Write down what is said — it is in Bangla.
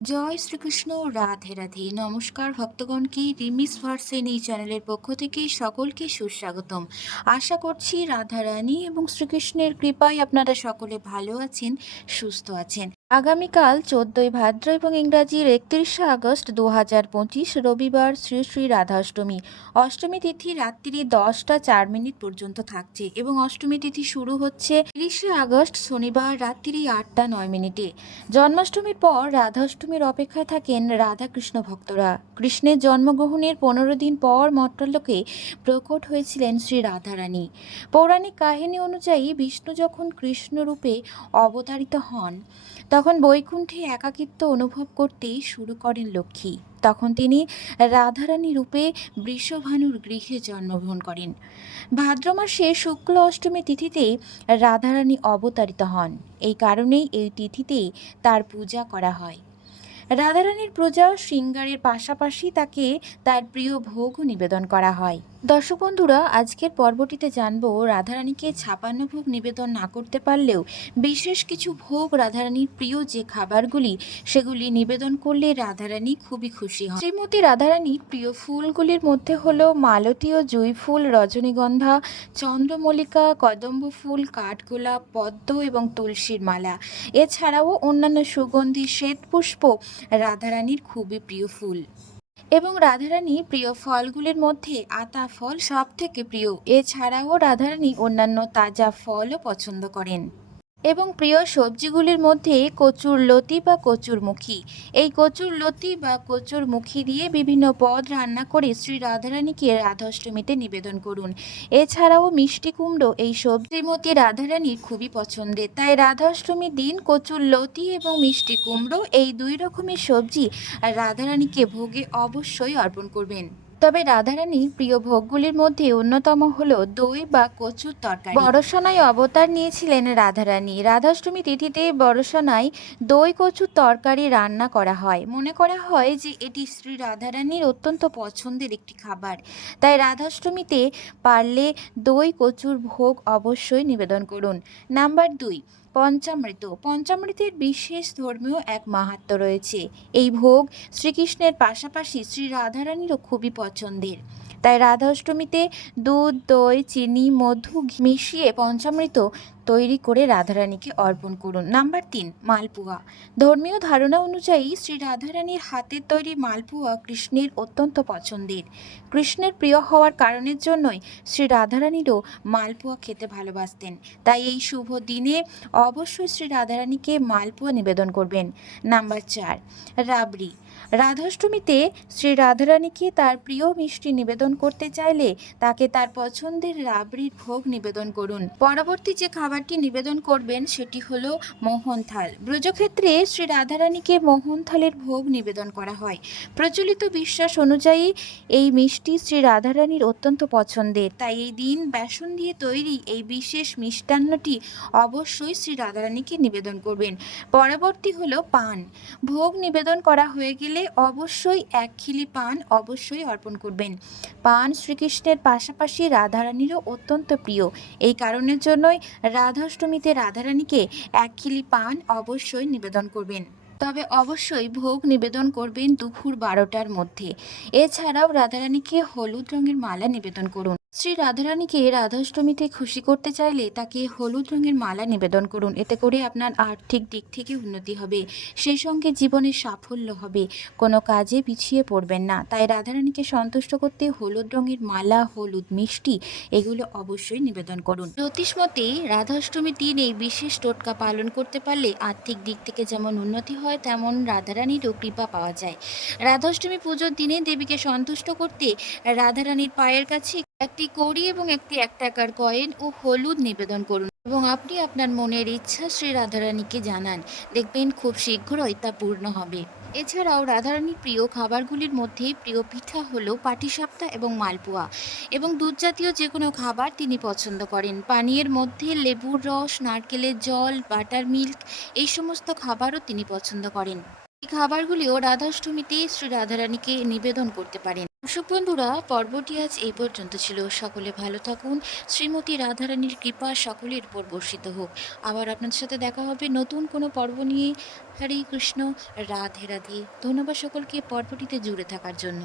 জয় শ্রীকৃষ্ণ, রাধে রাধে। নমস্কার ভক্তগণকে রিমিস ভার্সেন এই চ্যানেলের পক্ষ থেকে সকলকে সুস্বাগতম। আশা করছি রাধারানী এবং শ্রীকৃষ্ণের কৃপায় আপনারা সকলে ভালো আছেন, সুস্থ আছেন। আগামীকাল চোদ্দই ভাদ্র এবং ইংরাজির একত্রিশে আগস্ট দু হাজার পঁচিশ রবিবার শ্রী শ্রী রাধাষ্টমী। অষ্টমী তিথি রাত্রি দশটা চার মিনিট পর্যন্ত থাকছে এবং অষ্টমী তিথি শুরু হচ্ছে তিরিশে আগস্ট শনিবার রাত্রি আটটা নয় মিনিটে। জন্মাষ্টমীর পর রাধাষ্টমীর অপেক্ষায় থাকেন রাধাকৃষ্ণ ভক্তরা। কৃষ্ণের জন্মগ্রহণের পনেরো দিন পর মট্টলোকে প্রকট হয়েছিলেন শ্রী রাধারানী। পৌরাণিক কাহিনী অনুযায়ী বিষ্ণু যখন কৃষ্ণরূপে অবতারিত হন তখন বৈকুণ্ঠে একাকিত্ব অনুভব করতে শুরু করেন লক্ষ্মী। তখন তিনি রাধারানী রূপে বৃষভানুর গৃহে জন্মগ্রহণ করেন। ভাদ্র মাসে শুক্ল অষ্টমী তিথিতে রাধারানী অবতারিত হন। এই কারণেই এই তিথিতে তার পূজা করা হয়। রাধারানীর পূজা শৃঙ্গারের পাশাপাশি তাকে তার প্রিয় ভোগও নিবেদন করা হয়। দর্শক বন্ধুরা, আজকের পর্বটিতে জানব রাধারানীকে ছাপান্ন ভোগ নিবেদন না করতে পারলেও বিশেষ কিছু ভোগ রাধারানীর প্রিয় যে খাবারগুলি, সেগুলি নিবেদন করলে রাধারানী খুবই খুশি হন। শ্রীমতী রাধারানীর প্রিয় ফুলগুলির মধ্যে হলো মালতীয় জুঁই ফুল, রজনীগন্ধা, চন্দ্রমল্লিকা, কদম্ব ফুল, কাঠগোলাপ, পদ্ম এবং তুলসীর মালা। এছাড়াও অন্যান্য সুগন্ধি, শ্বেতপুষ্প রাধারানীর খুবই প্রিয় ফুল। এবং রাধারানী প্রিয় ফলগুলির মধ্যে আতা ফল সব থেকে প্রিয়। এছাড়াও রাধারানী অন্যান্য তাজা ফলও পছন্দ করেন। এবং প্রিয় সবজিগুলির মধ্যে কচুর লতি বা কচুর মুখী। এই কচুর লতি বা কচুর মুখী দিয়ে বিভিন্ন পদ রান্না করে শ্রী রাধারানীকে রাধাষ্টমীতে নিবেদন করুন। এছাড়াও মিষ্টি কুমড়ো এই সবজির মধ্যে রাধারানীর খুবই পছন্দের। তাই রাধাষ্টমীর দিন কচুর লতি এবং মিষ্টি কুমড়ো এই দুই রকমের সবজি রাধারানীকে ভোগে অবশ্যই অর্পণ করবেন। তবে রাধারানীর প্রিয় ভোগগুলির মধ্যে অন্যতম হল দই বা কচুর তরকারি। বড়সনায় অবতার নিয়েছিলেন রাধারানী। রাধাষ্টমী তিথিতে বড়সনায় দই, কচুর তরকারি রান্না করা হয়। মনে করা হয় যে এটি শ্রী রাধারানীর অত্যন্ত পছন্দের একটি খাবার। তাই রাধাষ্টমীতে পারলে দই, কচুর ভোগ অবশ্যই নিবেদন করুন। নাম্বার দুই পঞ্চামৃত। পঞ্চামৃতের বিশেষ ধর্মীয় এক মাহাত্ম রয়েছে। এই ভোগ শ্রীকৃষ্ণের পাশাপাশি শ্রী রাধারানীরও খুবই পছন্দের। তাই রাধাষ্টমীতে দুধ, দই, চিনি, মধু মিশিয়ে পঞ্চামৃত তৈরি করে রাধারানীকে অর্পণ করুন। নাম্বার তিন, মালপোয়া। ধর্মীয় ধারণা অনুযায়ী শ্রী রাধারানীর হাতের তৈরি মালপোয়া কৃষ্ণের অত্যন্ত পছন্দের। কৃষ্ণের প্রিয় হওয়ার কারণের জন্যই শ্রী রাধারানীরও মালপোয়া খেতে ভালোবাসতেন। তাই এই শুভ দিনে অবশ্যই শ্রী রাধারানীকে মালপোয়া নিবেদন করবেন। নাম্বার চার, রাবড়ি। রাধাষ্টমীতে শ্রী রাধারানীকে তার প্রিয় মিষ্টি নিবেদন করতে চাইলে তাকে তার পছন্দের রাবড়ির ভোগ নিবেদন করুন। পরবর্তী যে খাবারটি নিবেদন করবেন সেটি হলো মোহনথাল। ব্রজক্ষেত্রে শ্রী রাধারানীকে মোহনথালের ভোগ নিবেদন করা হয়। প্রচলিত বিশ্বাস অনুযায়ী এই মিষ্টি শ্রী রাধারানীর অত্যন্ত পছন্দের। তাই এই দিন বেসন দিয়ে তৈরি এই বিশেষ মিষ্টান্নটি অবশ্যই শ্রী রাধারানীকে নিবেদন করবেন। পরবর্তী হলো পান। ভোগ নিবেদন করা হয়ে গেলে অবশ্যই এক খিলি পান অবশ্যই অর্পণ করবেন। পান শ্রীকৃষ্ণের পাশাপাশি রাধারানীরও অত্যন্ত প্রিয়। এই কারণের জন্যই রাধাষ্টমীতে রাধারানীকে এক খিলি পান অবশ্যই নিবেদন করবেন। তবে অবশ্যই ভোগ নিবেদন করবেন দুপুর বারোটার মধ্যে। এছাড়াও রাধারানীকে হলুদ রঙের মালা নিবেদন করুন। শ্রী রাধারানীকে রাধাষ্টমীতে খুশি করতে চাইলে তাকে হলুদ রঙের মালা নিবেদন করুন। এতে করে আপনার আর্থিক দিক থেকে উন্নতি হবে। সেই সঙ্গে জীবনে সাফল্য হবে। কোনো কাজে পিছিয়ে পড়বেন না। তাই রাধারানীকে সন্তুষ্ট করতে হলুদ রঙের মালা, হলুদ মিষ্টি এগুলো অবশ্যই নিবেদন করুন। জ্যোতিষ মতে, রাধাষ্টমীর দিন এই বিশেষ টোটকা পালন করতে পারলে আর্থিক দিক থেকে যেমন উন্নতি হয়, তেমন রাধারানীরও কৃপা পাওয়া যায়। রাধাষ্টমী পুজোর দিনে দেবীকে সন্তুষ্ট করতে রাধারানীর পায়ের কাছে একটি কড়ি এবং একটি এক টাকার কয়েন ও হলুদ নিবেদন করুন এবং আপনি আপনার মনের ইচ্ছা শ্রী রাধারানীকে জানান। দেখবেন খুব শীঘ্রই তা পূর্ণ হবে। এছাড়াও রাধারানীর প্রিয় খাবারগুলির মধ্যে প্রিয় পিঠা হলো পাটিসাপটা এবং মালপোয়া এবং দুধ জাতীয় যে কোনো খাবার তিনি পছন্দ করেন। পানীয়ের মধ্যে লেবুর রস, নারকেলের জল, বাটার মিল্ক এই সমস্ত খাবারও তিনি পছন্দ করেন। এই খাবারগুলিও রাধাষ্টমীতে শ্রী রাধারানীকে নিবেদন করতে পারেন। দর্শক বন্ধুরা, পর্বটি আজ এই পর্যন্ত ছিল। সকলে ভালো থাকুন। শ্রীমতী রাধারানীর কৃপা সকলের উপর বর্ষিত হোক। আবার আপনাদের সাথে দেখা হবে নতুন কোনো পর্ব নিয়ে। হরে কৃষ্ণ, রাধে রাধে। ধন্যবাদ সকলকে পর্বটিতে জুড়ে থাকার জন্য।